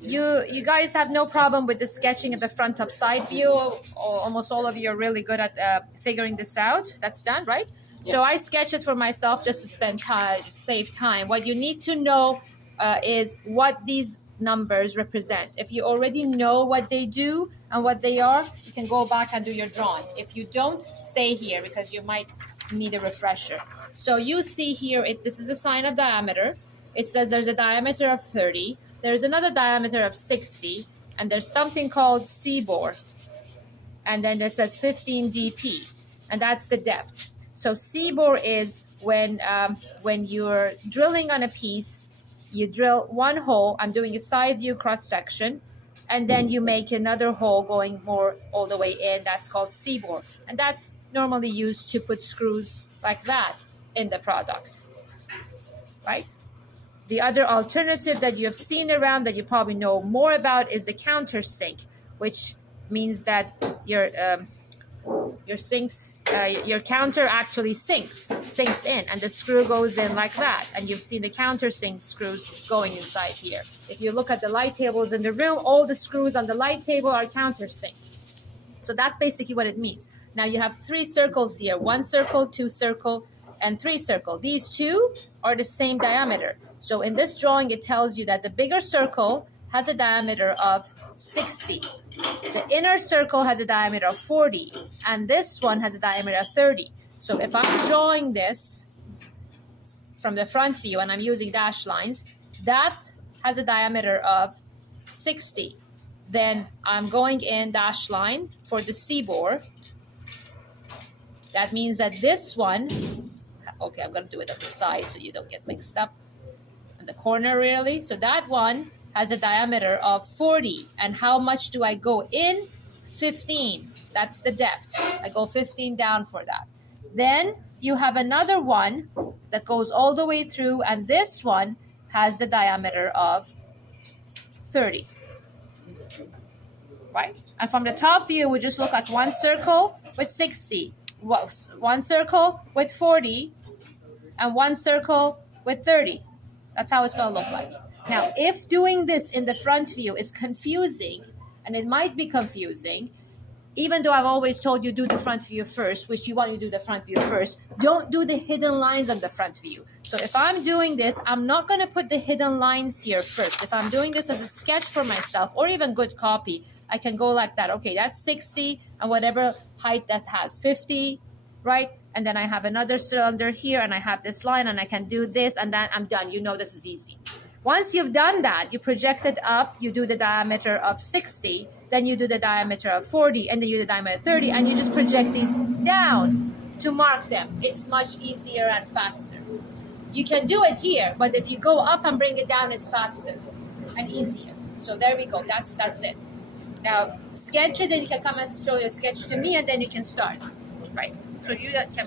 you guys have no problem with the sketching of the front top side view. Almost all of you are really good at figuring this out. That's done, right? Yeah. So I sketch it for myself just to spend time, save time. What you need to know is what these numbers represent. If you already know what they do and what they are, you can go back and do your drawing. If you don't, stay here because you might need a refresher. So you see here, this is a sign of diameter. It says there's a diameter of 30. There's another diameter of 60, and there's something called C-bore. And then it says 15 dp, and that's the depth. So C-bore is when you're drilling on a piece, you drill one hole. I'm doing a side view cross section, and then you make another hole going more all the way in. That's called C-bore, and that's normally used to put screws like that in the product, right? The other alternative that you have seen around that you probably know more about is the countersink, which means that your counter actually sinks in, and the screw goes in like that. And you've seen the countersink screws going inside here. If you look at the light tables in the room, all the screws on the light table are countersink. So that's basically what it means. Now you have 3 circles here: 1 circle, 2 circle, and 3 circle. These 2 are the same diameter. So in this drawing, it tells you that the bigger circle has a diameter of 60. The inner circle has a diameter of 40, and this one has a diameter of 30. So if I'm drawing this from the front view and I'm using dashed lines, that has a diameter of 60. Then I'm going in dashed line for the C-bore. That means that this one, okay, I'm going to do it on the side so you don't get mixed up. In the corner, really. So that one has a diameter of 40. And how much do I go in? 15. That's the depth. I go 15 down for that. Then you have another one that goes all the way through, and this one has the diameter of 30. Right? And from the top view, we just look at one circle with 60, one circle with 40, and one circle with 30. That's how it's going to look like. Now, if doing this in the front view is confusing, and it might be confusing, even though I've always told you do the front view first, which you want to do the front view first, don't do the hidden lines on the front view. So if I'm doing this, I'm not going to put the hidden lines here first. If I'm doing this as a sketch for myself, or even good copy, I can go like that. Okay, that's 60, and whatever height that has, 50, right? And then I have another cylinder here, and I have this line, and I can do this, and then I'm done. You know this is easy. Once you've done that, you project it up, you do the diameter of 60, then you do the diameter of 40, and then you do the diameter of 30, and you just project these down to mark them. It's much easier and faster. You can do it here, but if you go up and bring it down, it's faster and easier. So there we go. That's it. Now, sketch it, and you can come and show your sketch to me, and then you can start. Right. So you can